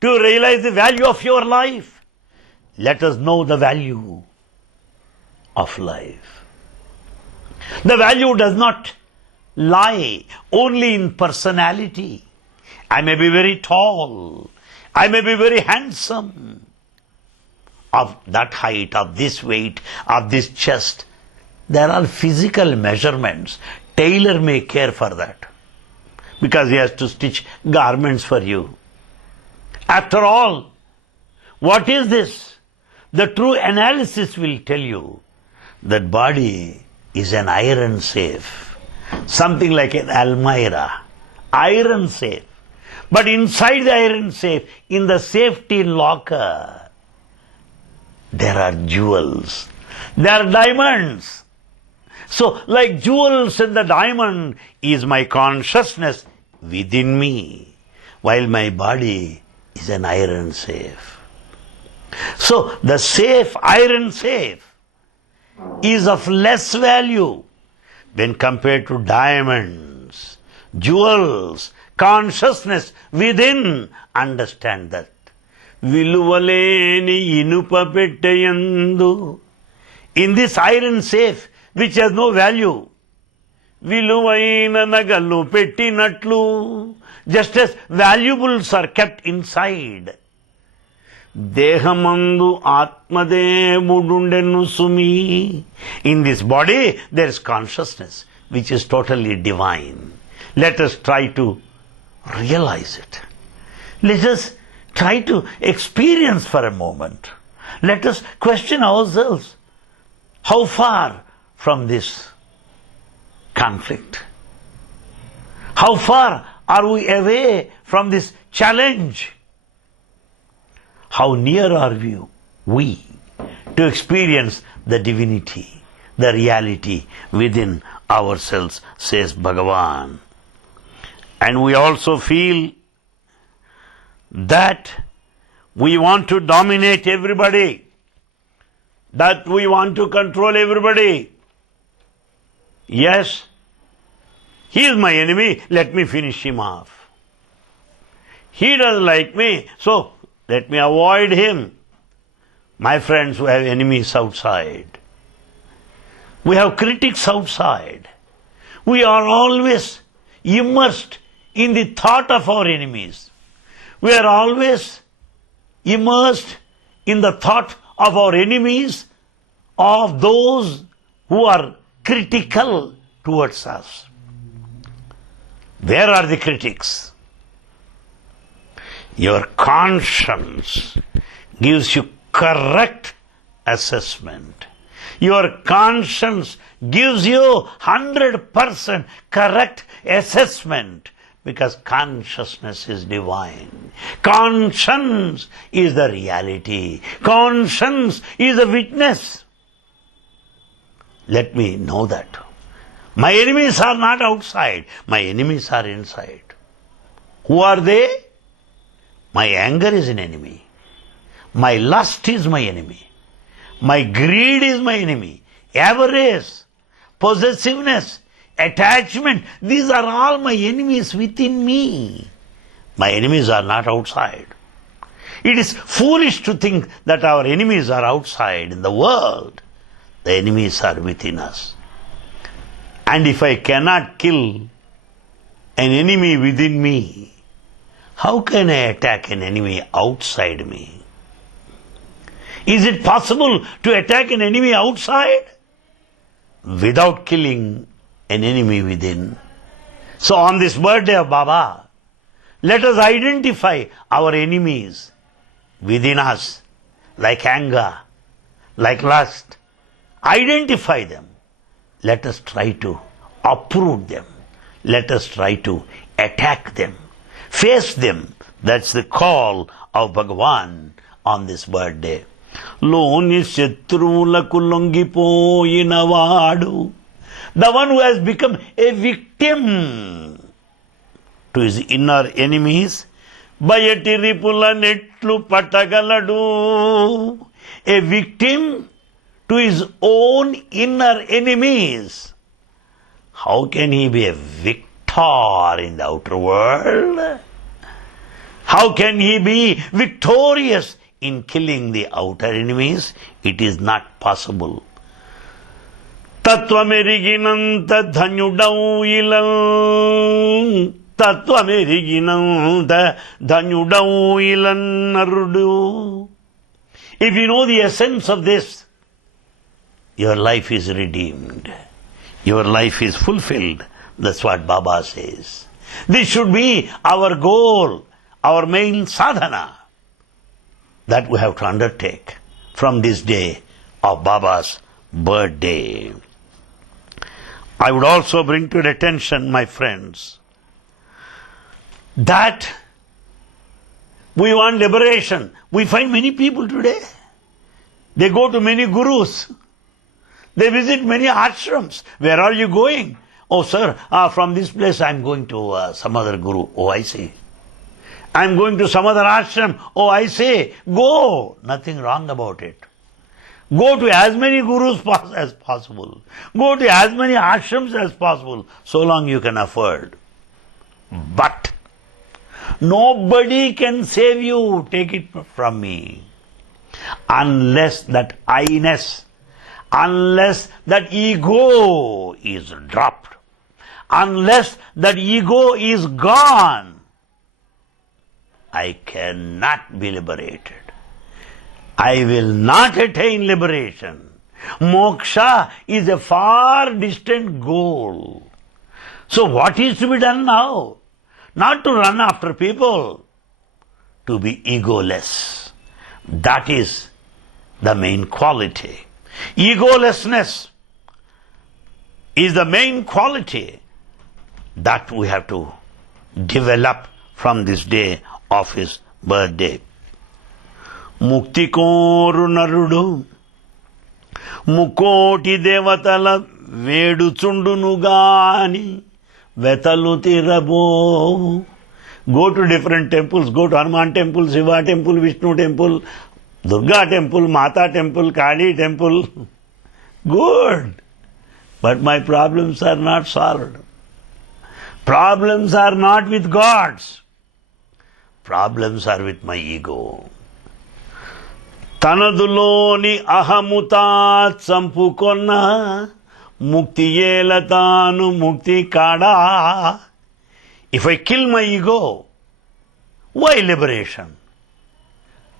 to realize the value of your life. Let us know the value of life. The value does not lie only in personality. I may be very tall, I may be very handsome, of that height, of this weight, of this chest. There are physical measurements. Tailor may care for that, because he has to stitch garments for you. After all, what is this? The true analysis will tell you that body is an iron safe, something like an almirah, iron safe. But inside the iron safe, in the safety locker, there are jewels, there are diamonds. So, like jewels and the diamond is my consciousness within me, while my body is an iron safe. So, the safe, iron safe, is of less value when compared to diamonds, jewels, consciousness within. Understand that. Viluvaleni inupa petteyandu. In this iron safe, which has no value, viluvaina nagalu pettinatlu, just as valuables are kept inside. Dehamandu atmadevudundenu sumi. In this body, there is consciousness, which is totally divine. Let us try to realize it. Let us try to experience for a moment. Let us question ourselves. How far from this conflict? How far are we away from this challenge? How near are we to experience the divinity, the reality within ourselves, says Bhagavan. And we also feel that we want to dominate everybody, that we want to control everybody. Yes, he is my enemy, let me finish him off. He doesn't like me, so let me avoid him. My friends who have enemies outside, we have critics outside. We are always immersed in the thought of our enemies. We are always immersed in the thought of our enemies, of those who are critical towards us. Where are the critics? Your conscience gives you correct assessment. Your conscience gives you 100% correct assessment, because consciousness is divine. Conscience is the reality. Conscience is a witness. Let me know that. My enemies are not outside. My enemies are inside. Who are they? My anger is an enemy. My lust is my enemy. My greed is my enemy. Avarice, possessiveness, attachment, these are all my enemies within me. My enemies are not outside. It is foolish to think that our enemies are outside in the world. The enemies are within us. And if I cannot kill an enemy within me, how can I attack an enemy outside me? Is it possible to attack an enemy outside without killing an enemy within? So on this birthday of Baba, let us identify our enemies within us, like anger, like lust. Identify them. Let us try to uproot them. Let us try to attack them. Face them. That's the call of Bhagavan on this birthday. Loni shatrulaku longipoyina vaadu. The one who has become a victim to his inner enemies. Bayati ripula netlu patagaladu. A victim to his own inner enemies. How can he be a victor in the outer world? How can he be victorious in killing the outer enemies? It is not possible. Tattvamerigginanta dhanyudau ilan. Tattvamerigginanta dhanyudau ilan narudu. If you know the essence of this, your life is redeemed. Your life is fulfilled. That's what Baba says. This should be our goal, our main sadhana. that we have to undertake from this day of Baba's birthday. I would also bring to your attention, my friends, that we want liberation. We find many people today, they go to many gurus, they visit many ashrams. Where are you going? Oh sir, from this place I am going to some other guru. Oh, I see. I am going to some other ashram. Oh, I say. Go. Nothing wrong about it. Go to as many gurus as possible. Go to as many ashrams as possible, so long you can afford. But nobody can save you, take it from me, unless that I-ness, unless that ego is dropped, unless that ego is gone, I cannot be liberated. I will not attain liberation. Moksha is a far distant goal. So what is to be done now? Not to run after people, to be egoless. That is the main quality. Egolessness is the main quality that we have to develop from this day of his birthday. Mukti koru narudu mukoti devatala veduchundunu gaani vetalu tirabo. Go to different temples, go to Hanuman temple, Shiva temple, Vishnu temple, Durga temple, Mata temple, Kali temple. Good. But my problems are not solved. Problems are not with gods. Problems are with my ego. Tanaduloni ahamutat sampukonna mukti yelatanu mukti kada. If I kill my ego, why liberation?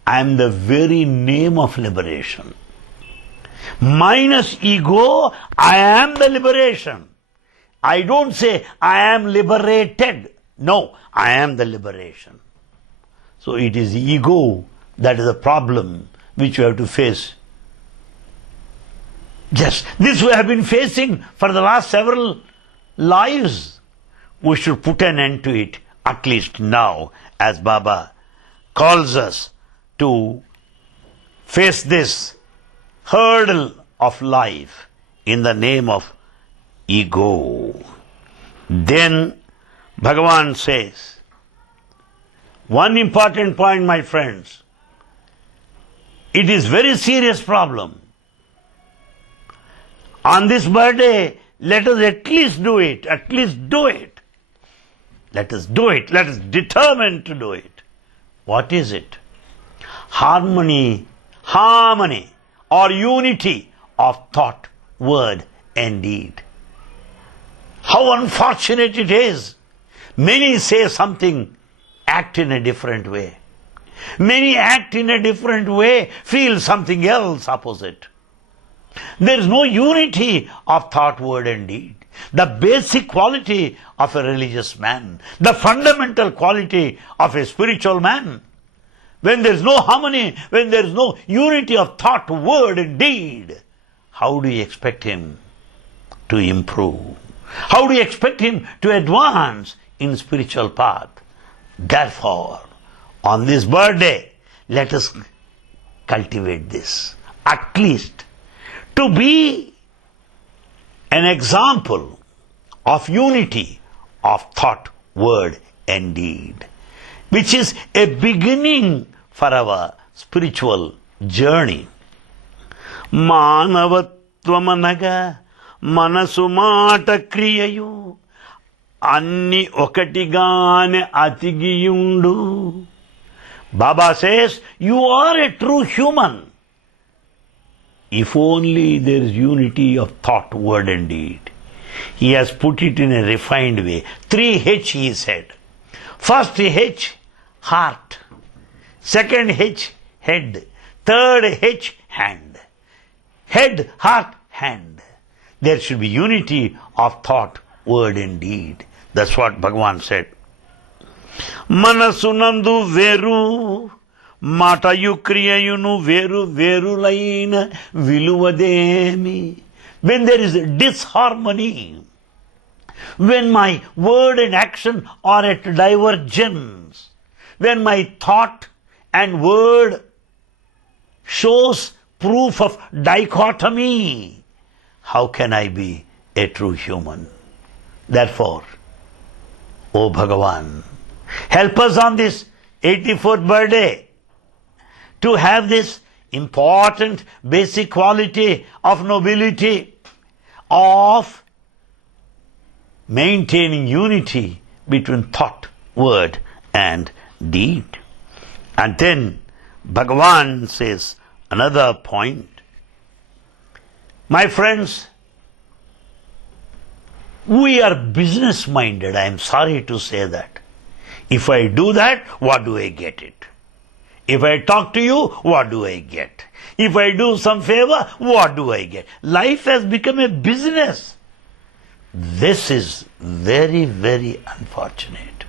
I am the very name of liberation. Minus ego, I am the liberation. I don't say I am liberated. No, I am the liberation. So it is ego that is the problem which we have to face. Yes, this we have been facing for the last several lives. We should put an end to it, at least now, as Baba calls us to face this hurdle of life in the name of ego. Then Bhagavan says, one important point, my friends, it is very serious problem. On this birthday, let us at least do it, at least do it. Let us do it, let us determine to do it. What is it? Harmony or unity of thought, word and deed. How unfortunate it is. Many say something, act in a different way. Many act in a different way, feel something else opposite. There is no unity of thought, word and deed. The basic quality of a religious man, the fundamental quality of a spiritual man. When there is no harmony, when there is no unity of thought, word and deed, how do you expect him to improve? How do you expect him to advance in spiritual path? Therefore, on this birthday, let us cultivate this. At least to be an example of unity of thought, word and deed, which is a beginning for our spiritual journey. Manavattvamanaga manasu mata kriyayu anni okatigane atigiyundu. Baba says, you are a true human if only there is unity of thought, word and deed. He has put it in a refined way. 3H he said. First H, heart. Second H, head. Third H, hand. Head, heart, hand. There should be unity of thought, word and deed. That's what Bhagavan said. Manasunandu veru Matayu kriyayunu veru verulaina viluvademi. When there is disharmony, when my word and action are at divergence, when my thought and word shows proof of dichotomy, how can I be a true human? Therefore, O Bhagavan, help us on this 84th birthday to have this important basic quality of nobility, of maintaining unity between thought, word and deed. And then Bhagavan says another point. My friends, we are business minded. I am sorry to say that. If I do that, what do I get it? If I talk to you, what do I get? If I do some favor, what do I get? Life has become a business. This is very, very unfortunate.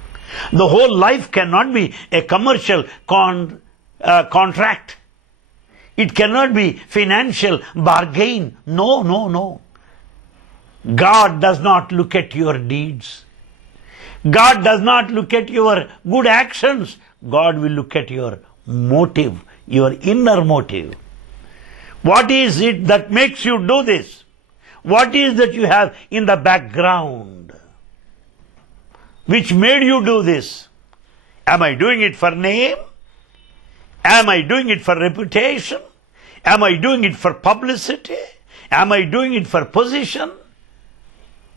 The whole life cannot be a commercial contract. It cannot be financial bargain. No, no, no. God does not look at your deeds. God does not look at your good actions. God will look at your motive, your inner motive. What is it that makes you do this? What is that you have in the background which made you do this? Am I doing it for name? Am I doing it for reputation? Am I doing it for publicity? Am I doing it for position?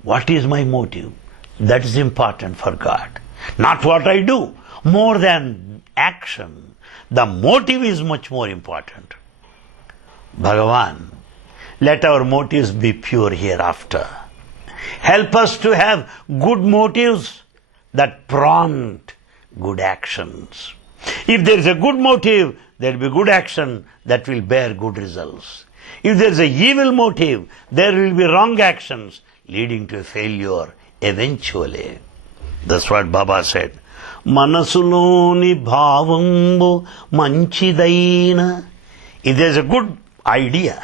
What is my motive? That is important for God. Not what I do, more than action. The motive is much more important. Bhagavan, let our motives be pure hereafter. Help us to have good motives that prompt good actions. If there is a good motive, there will be good action that will bear good results. If there is a evil motive, there will be wrong actions leading to a failure eventually. That's what Baba said. Manasuloni bhavambo manchidaina. If there is a good idea,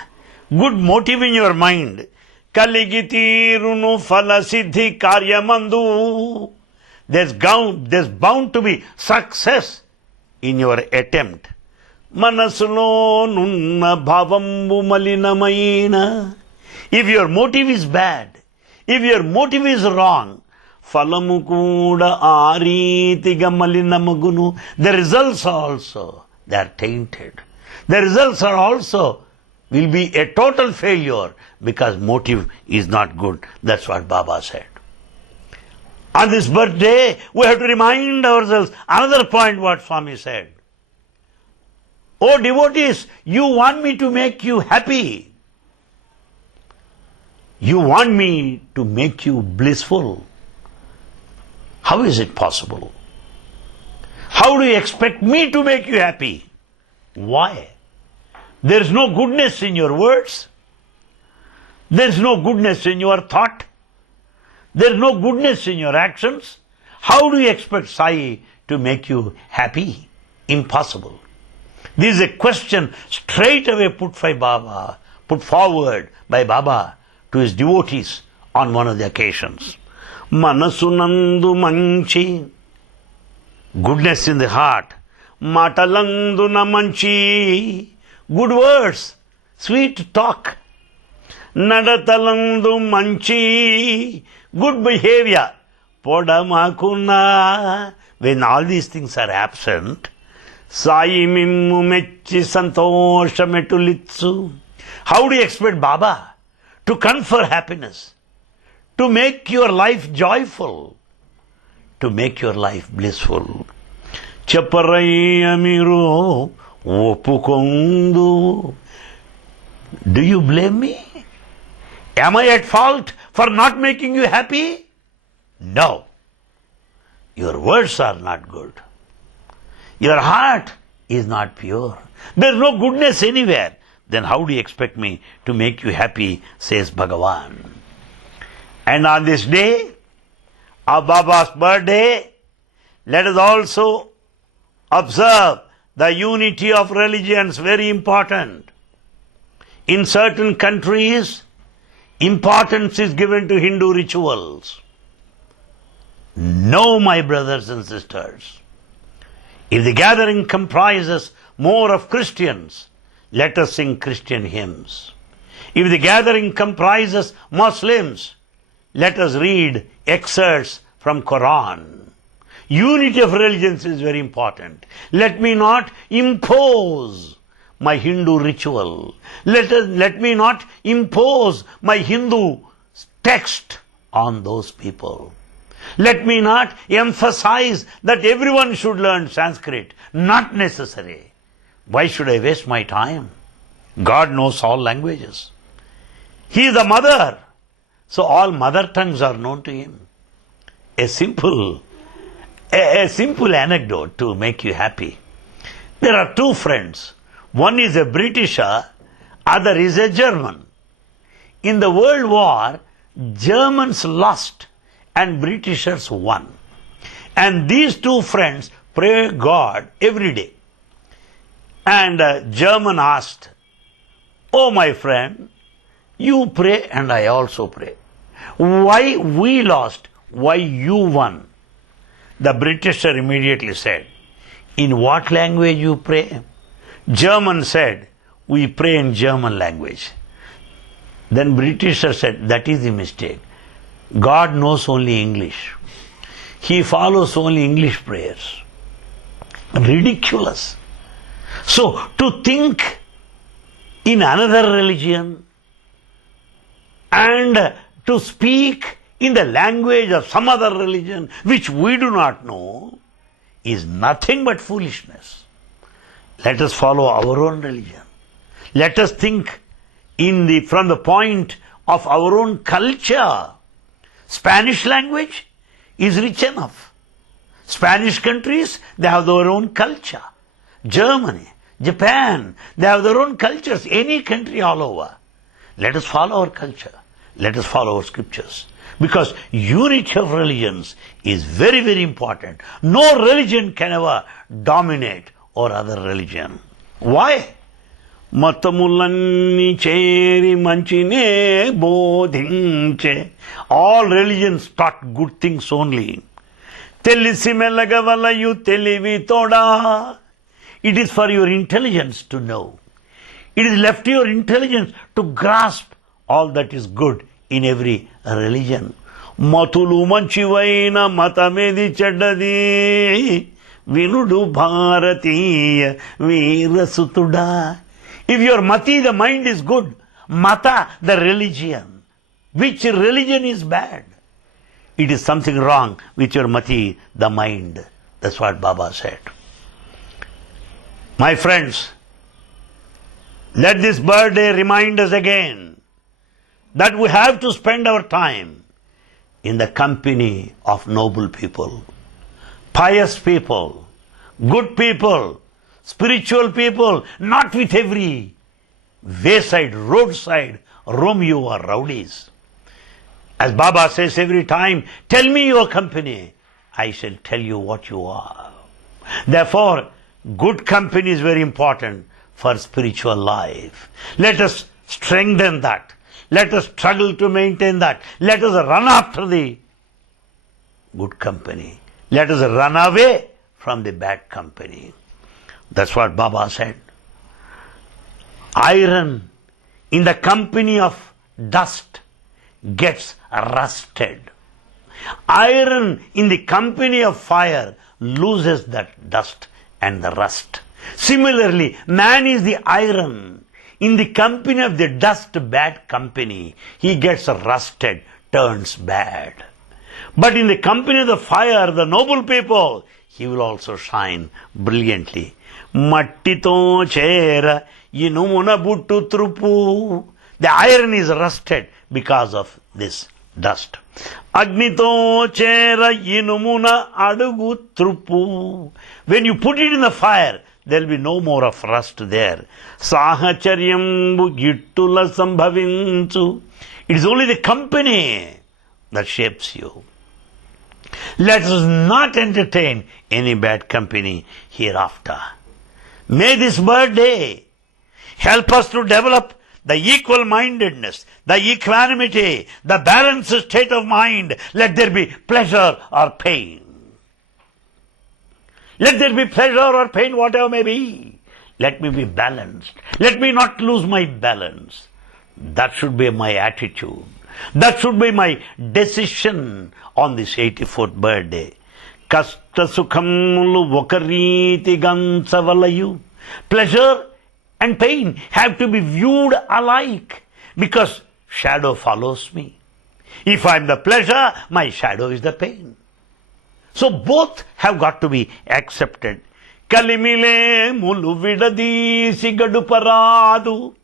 good motive in your mind, kaligiti runu falasiddhi karyamandu, there's bound to be success in your attempt. Manasulo nunna bhavambu malinamaina. If your motive is bad, if your motive is wrong, falamu kuda aritiga malinamagunu, the results also, they are tainted. The results are also will be a total failure because motive is not good. That's what Baba said. On this birthday, we have to remind ourselves another point what Swami said. Oh devotees, you want me to make you happy. You want me to make you blissful. How is it possible? How do you expect me to make you happy? Why? There is no goodness in your words. There is no goodness in your thought. There is no goodness in your actions. How do you expect Sai to make you happy? Impossible. This is a question straight away put forward by Baba to his devotees on one of the occasions. Manasunandu manchi, goodness in the heart. Matalandu namanchi, good words, sweet talk. Nadatalandu manchi, good behavior. Podamakuna, when all these things are absent, Sai mimmu mechi santoshametulitsu. How do you expect Baba to confer happiness, to make your life joyful, to make your life blissful? Chaparai amiro opukondu. Do you blame me? Am I at fault for not making you happy? No. Your words are not good. Your heart is not pure. There is no goodness anywhere. Then how do you expect me to make you happy, says Bhagavan. And on this day of Baba's birthday, let us also observe the unity of religions, very important. In certain countries, importance is given to Hindu rituals. No, my brothers and sisters. If the gathering comprises more of Christians, let us sing Christian hymns. If the gathering comprises Muslims, let us read excerpts from Quran. Unity of religions is very important. Let me not impose my Hindu ritual. Let me not impose my Hindu text on those people. Let me not emphasize that everyone should learn Sanskrit. Not necessary. Why should I waste my time? God knows all languages. He is the mother. So all mother tongues are known to him. A simple anecdote to make you happy. There are two friends. One is a Britisher, other is a German. In the World War, Germans lost and Britishers won. And these two friends pray God every day. And German asked, "Oh my friend, you pray and I also pray. Why we lost? Why you won?" The Britisher immediately said, "In what language you pray?" German said, "We pray in German language." Then Britisher said, "That is the mistake. God knows only English. He follows only English prayers." Ridiculous. So to think in another religion and to speak in the language of some other religion which we do not know is nothing but foolishness. Let us follow our own religion. Let us think from the point of our own culture. Spanish language is rich enough. Spanish countries, they have their own culture. Germany, Japan, they have their own cultures. Any country all over. Let us follow our culture. Let us follow our scriptures. Because unity of religions is very, very important. No religion can ever dominate over other religion. Why? Matamulanni cheri manchine bodhinche. All religions taught good things only. Telisi melagavalayu telivi toda. It is for your intelligence to know. It is left to your intelligence to grasp all that is good in every religion. Matulu manchivaina matamedi cheddadi vinudu bharatiya veerasutuda. If your mati, the mind is good, mata, the religion. Which religion is bad? It is something wrong with your mati, the mind. That's what Baba said. My friends, let this birthday remind us again that we have to spend our time in the company of noble people, pious people, good people, spiritual people, not with every wayside, roadside Romeo or rowdies. As Baba says every time, tell me your company, I shall tell you what you are. Therefore, good company is very important for spiritual life. Let us strengthen that. Let us struggle to maintain that. Let us run after the good company. Let us run away from the bad company. That's what Baba said. Iron in the company of dust gets rusted. Iron in the company of fire loses that dust and the rust. Similarly, man is the iron. In the company of the dust, bad company, he gets rusted, turns bad. But in the company of the fire, the noble people, he will also shine brilliantly. Mattito chera inumuna buttu trupu. The iron is rusted because of this dust. Agnito chera inumuna adugu trupu. When you put it in the fire, there will be no more of rust there. Sahacharyambu gittula sambhavinchu. It is only the company that shapes you. Let us not entertain any bad company hereafter. May this birthday help us to develop the equal-mindedness, the equanimity, the balanced state of mind. Let there be pleasure or pain. Let there be pleasure or pain, whatever may be. Let me be balanced. Let me not lose my balance. That should be my attitude. That should be my decision on this 84th birthday. Kasta sukhamulu vokariti gansavalayu. Pleasure and pain have to be viewed alike because shadow follows me. If I am the pleasure, my shadow is the pain. So both have got to be accepted. Kalimile mulu vidadi sigadu paradu.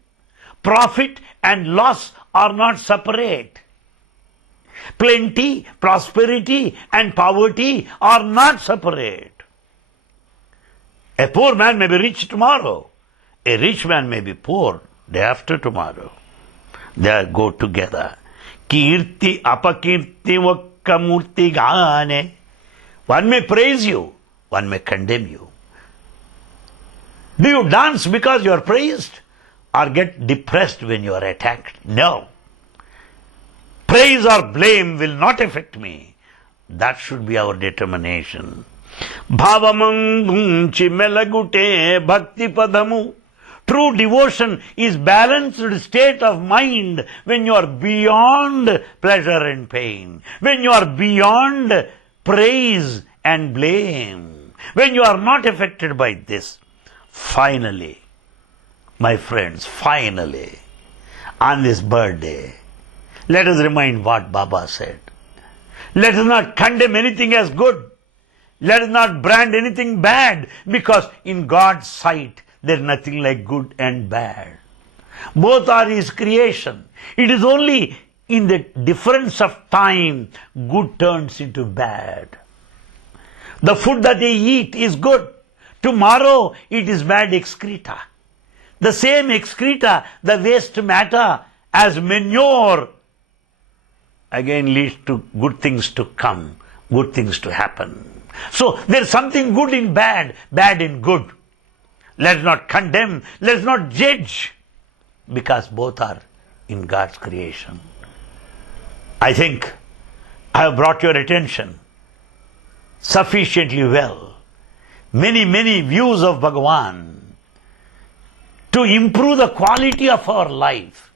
Profit and loss are not separate. Plenty, prosperity and poverty are not separate. A poor man may be rich tomorrow. A rich man may be poor day after tomorrow. They go together. Kirti apakirti vakkamurti gane. One may praise you, one may condemn you. Do you dance because you are praised or get depressed when you are attacked? No. Praise or blame will not affect me. That should be our determination. Bhavamangunchi melagute bhakti padamu. True devotion is balanced state of mind when you are beyond pleasure and pain, when you are beyond praise and blame, when you are not affected by this. Finally, my friends, finally, on this birthday, let us remind what Baba said. Let us not condemn anything as good. Let us not brand anything bad, because in God's sight, there is nothing like good and bad. Both are His creation. It is only in the difference of time, good turns into bad. The food that they eat is good. Tomorrow it is bad excreta. The same excreta, the waste matter as manure, again leads to good things to come, good things to happen. So there is something good in bad, bad in good. Let us not condemn, let us not judge, because both are in God's creation. I think I have brought your attention sufficiently well. Many views of Bhagavan to improve the quality of our life,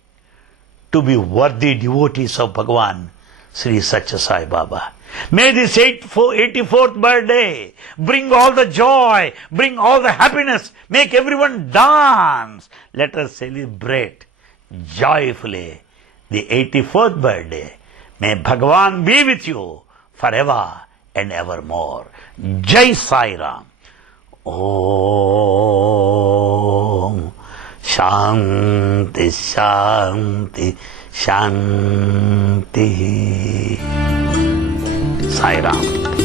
to be worthy devotees of Bhagavan, Sri Sathya Sai Baba. May this 84th birthday bring all the joy, bring all the happiness, make everyone dance. Let us celebrate joyfully the 84th birthday. May Bhagavan be with you forever and evermore. Jai Sai Ram. Om Shanti Shanti Shanti. Sai Ram.